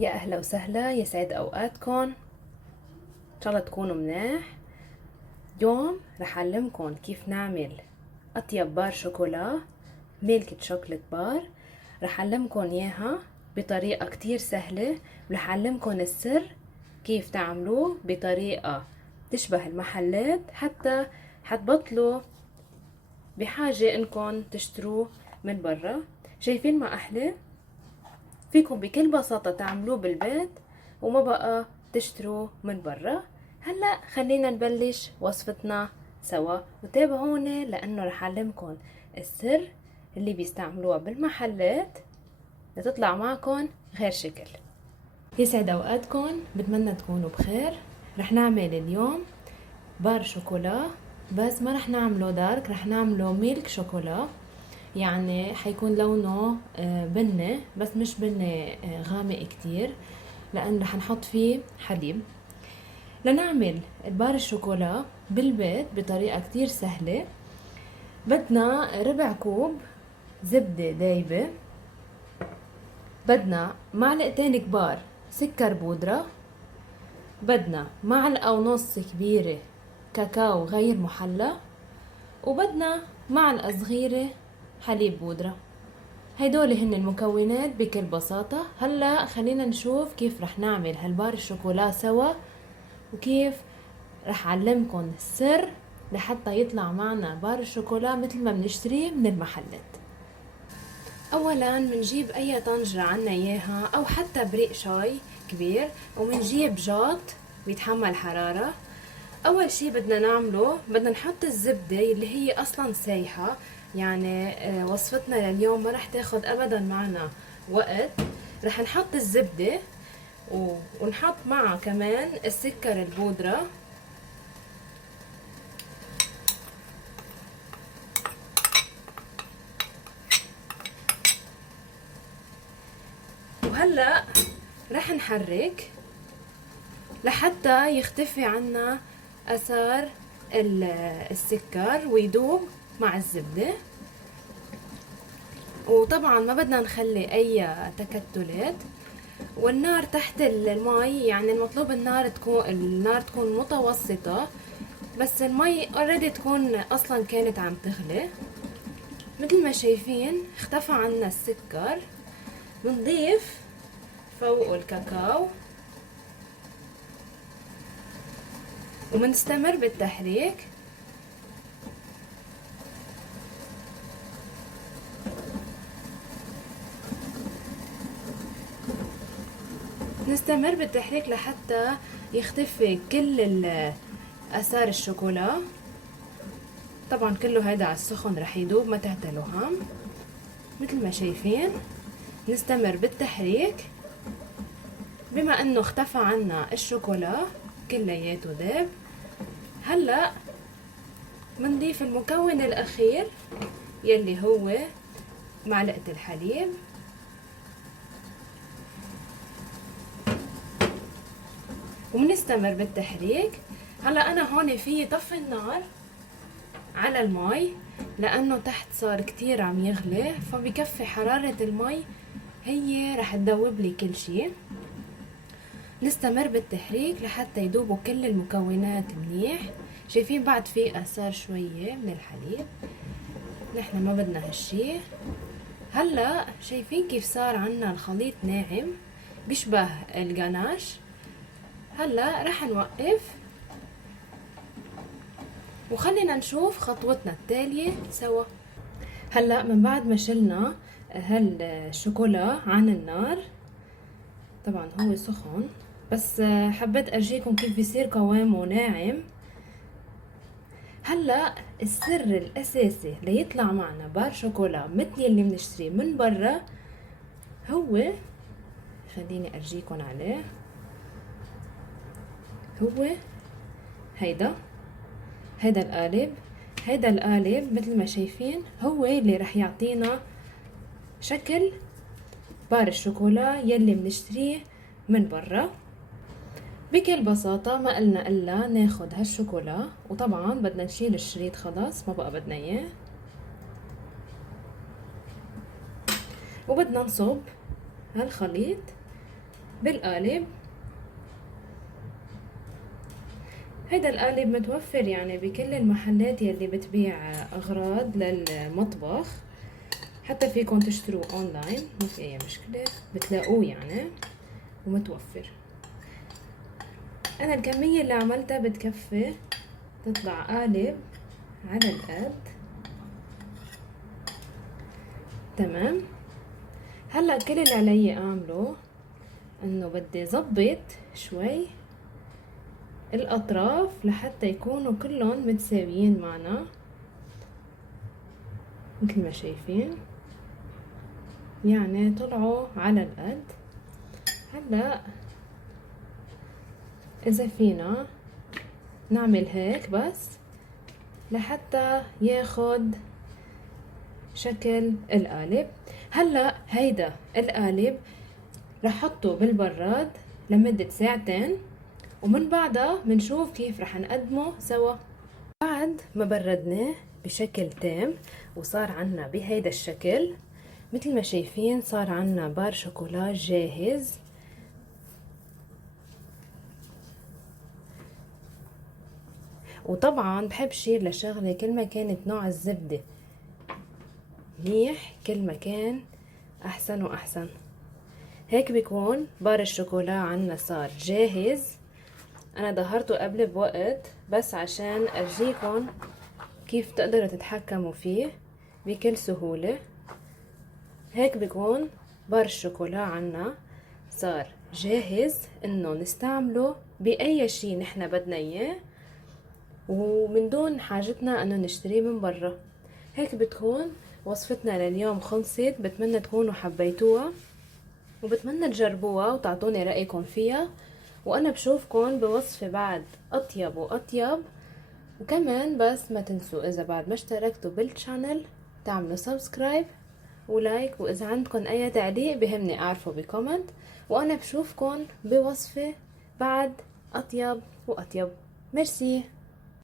يا أهلا وسهلا، يسعد أوقاتكم. إن شاء الله تكونوا مناح. اليوم رح أعلمكم كيف نعمل أطيب بار شوكولا، ميلك شوكلت بار. رح أعلمكم إياها بطريقة كتير سهلة، ورح أعلمكم السر كيف تعملوه بطريقة تشبه المحلات، حتى حتبطلوا بحاجة إنكم تشتروه من برا. شايفين ما أحلى؟ فيكم بكل بساطة تعملوه بالبيت وما بقى تشتروه من برا. هلأ خلينا نبلش وصفتنا سوا، وتابعوني لأنه رح أعلمكم السر اللي بيستعملوها بالمحلات لتطلع معكم غير شكل. يسعد أوقاتكم، بتمنى تكونوا بخير. رح نعمل اليوم بار شوكولا، بس ما رح نعمله دارك، رح نعمله ميلك شوكولا. يعني حيكون لونه بني، بس مش بني غامق كتير، لأن رح نحط فيه حليب. لنعمل بار الشوكولا بالبيت بطريقة كتير سهلة، بدنا ربع كوب زبدة دايبة، بدنا معلقتين كبار سكر بودرة، بدنا معلقة ونص كبيرة كاكاو غير محلى، وبدنا معلقة صغيرة حليب بودرة. هيدول هن المكونات بكل بساطة. هلا خلينا نشوف كيف رح نعمل هالبار الشوكولا سوا، وكيف رح علمكن السر لحتى يطلع معنا بار الشوكولا مثل ما بنشتريه من المحلات. اولا منجيب اي طنجرة عنا اياها، او حتى بريق شاي كبير، ومنجيب جاط بيتحمل حرارة. اول شي بدنا نعمله، بدنا نحط الزبدة اللي هي اصلا سايحة. يعني وصفتنا لليوم ما رح تاخد ابدا معنا وقت. رح نحط الزبدة ونحط معها كمان السكر البودرة، وهلأ رح نحرك لحتى يختفي عنا اثار السكر ويدوب مع الزبدة. وطبعا ما بدنا نخلي اي تكتلات، والنار تحت المي، يعني المطلوب النار تكون متوسطة، بس المي اوريدي تكون اصلا كانت عم تغلي. مثل ما شايفين اختفى عنا السكر. بنضيف فوقه الكاكاو ومنستمر بالتحريك. نستمر بالتحريك لحتى يختفي كل اثار الشوكولا. طبعا كله هيدا على السخن رح يدوب، ما تعتلوا هم. مثل ما شايفين نستمر بالتحريك. بما انه اختفى عنا الشوكولا كلياته داب، هلا بنضيف المكون الاخير يلي هو معلقة الحليب، وبنستمر بالتحريك. هلا انا هون في طفي النار على المي، لانه تحت صار كتير عم يغلي، فبكفي حرارة المي هي رح تذوب لي كل شي. نستمر بالتحريك لحتى يذوبوا كل المكونات منيح. شايفين بعد في اثار شوية من الحليب، نحن ما بدنا هالشي. هلا شايفين كيف صار عنا الخليط ناعم بيشبه الجناش. هلا رح نوقف وخلينا نشوف خطوتنا التالية سوا. هلا من بعد ما شلنا هالشوكولا عن النار، طبعا هو سخن، بس حبيت ارجيكم كيف بيصير قوامه ناعم. هلا السر الاساسي ليطلع معنا بار شوكولا مثل اللي بنشتريه من برا هو، خليني ارجيكم عليه، هو هيدا القالب. هيدا القالب مثل ما شايفين هو اللي رح يعطينا شكل بار الشوكولا يلي بنشتريه من برا. بكل بساطة ما قلنا إلا ناخد هالشوكولا، وطبعا بدنا نشيل الشريط، خلاص ما بقى بدنا اياه، وبدنا نصب هالخليط بالقالب. هيدا القالب متوفر يعني بكل المحلات يلي بتبيع أغراض للمطبخ، حتى فيكن تشتروه اونلاين، ما في اي مشكلة، بتلاقوه يعني ومتوفر. انا الكمية اللي عملتها بتكفي تطلع قالب على القد. تمام. هلا كل اللي علي اعمله انه بدي زبط شوي الاطراف لحتى يكونوا كلهم متساويين معنا مثل ما شايفين، يعني طلعوا على القد. هلا اذا فينا نعمل هيك بس لحتى ياخد شكل القالب. هلا هيدا القالب رح حطه بالبراد لمدة ساعتين، ومن بعدها منشوف كيف رح نقدمه سوا. بعد ما بردناه بشكل تام وصار عنا بهيدا الشكل مثل ما شايفين، صار عنا بار شوكولا جاهز. وطبعا بحب شير لشغلة، كل ما كانت نوع الزبدة منيح كل ما كان احسن واحسن. هيك بيكون بار الشوكولا عنا صار جاهز. انا ظهرته قبل بوقت بس عشان ارجيكم كيف تقدروا تتحكموا فيه بكل سهولة. هيك بيكون بار الشوكولا عنا صار جاهز انه نستعمله باي شي نحنا بدنا اياه، ومن دون حاجتنا انه نشتريه من برا. هيك بتكون وصفتنا لليوم خلصت. بتمنى تكونوا حبيتوها، وبتمنى تجربوها وتعطوني رأيكم فيها، وانا بشوفكم بوصفة بعد اطيب واطيب. وكمان بس ما تنسوا اذا بعد ما اشتركتوا بالشانل تعملوا سبسكرايب ولايك، واذا عندكم اي تعليق بهمني اعرفه بكومنت، وانا بشوفكم بوصفة بعد اطيب واطيب. ميرسي.